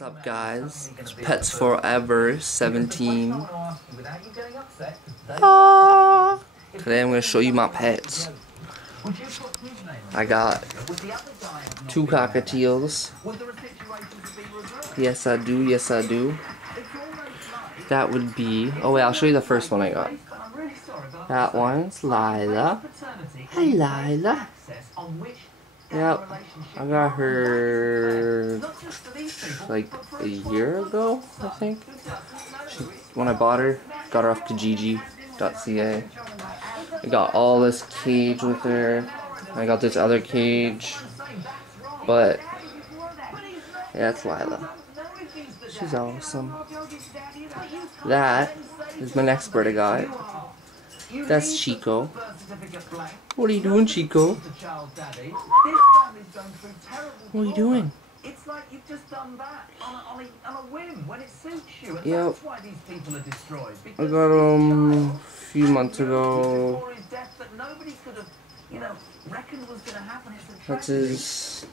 What's up, guys? It's Pets Forever 17. Today I'm going to show you my pets. I got 2 Cockatiels. Yes I do, yes I do. That would be... oh wait, I'll show you the first one I got. That one's Lyla. Hi Lyla. Yep, I got her like a year ago, I think. When I bought her, got her off Kijiji.ca. I got all this cage with her. I got this other cage, but yeah, it's Lyla. She's awesome. That is my next bird I got. That's Chico. What are you doing, Chico? What are you doing? It's like you've just done that on a whim when it suits you. And yep. That's why these people are destroyed. I got him a few months ago.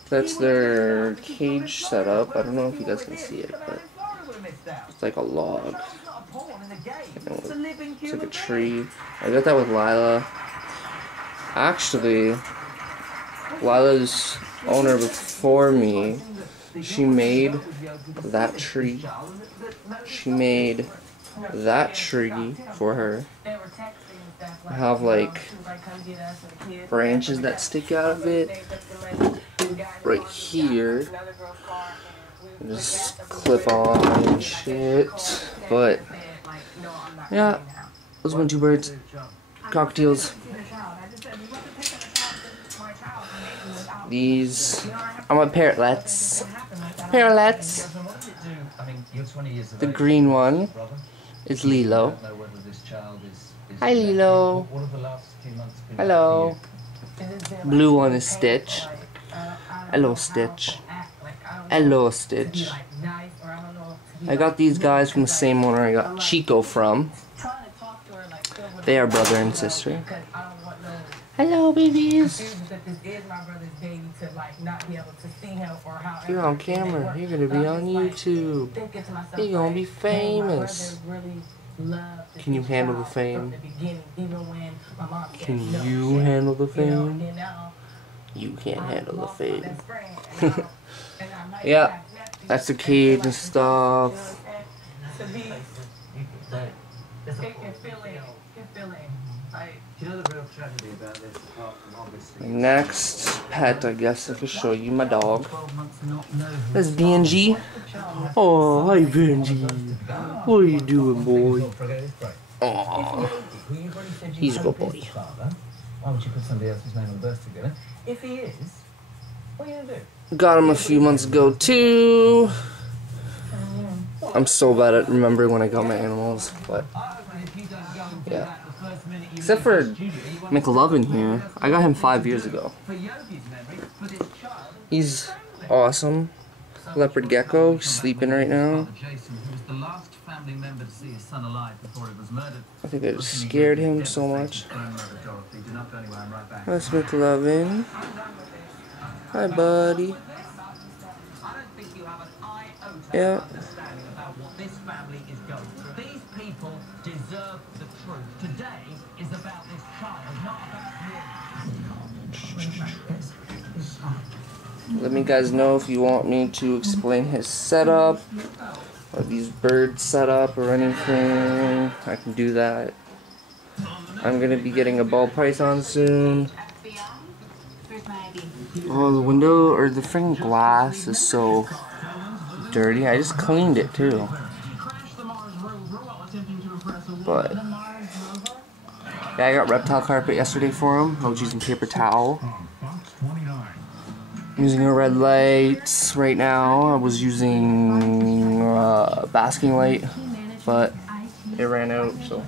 That's their cage setup. I don't know if you guys can see it, but it's like a log. It's like a tree. I got that with Lyla. Actually, Lila's owner before me, she made that tree. She made that tree for her. I have like branches that stick out of it right here. Just clip on and shit. But yeah, those are my 2 birds. Cockatiels. These are my parrotlets. Parrotlets. The green one is Lilo. Hi Lilo. Hello. Blue one is Stitch. Hello Stitch. Hello Stitch. I got these guys from the same owner I got Chico from. They are brother and sister. Hello, babies. You're on camera. You're gonna be on YouTube. You're gonna be famous. Can you handle the fame? Can you handle the fame? You can't handle the fame. Yeah, that's the cage and stuff. Next pet, I guess I could show you my dog. That's Bengy. Oh, hi Bengy. What are you doing, boy? Aww. He's a good boy. Got him a few months ago too. I'm so bad at remembering when I got my animals, but yeah. Except for Mclovin here. I got him 5 years ago. He's awesome. Leopard Gecko. He's sleeping right now. I think I just scared him so much. That's Mclovin. Hi, buddy. Yeah. This family is going through. These people deserve the truth. Today is about this child, not about Let me guys know if you want me to explain his setup or these birds setup or anything. I can do that. I'm gonna be getting a ball python soon. Oh, the window or the freaking glass is so dirty. I just cleaned it too. But yeah, I got reptile carpet yesterday for him. I was using paper towel. I'm using a red light right now. I was using basking light, but it ran out, so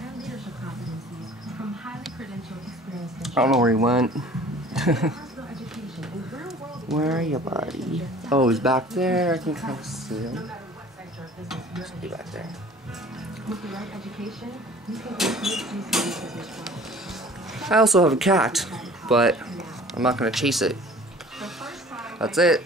I don't know where he went. Where are you, buddy? Oh, he's back there. I can kind of see him. He's back there. I also have a cat, but I'm not going to chase it. That's it.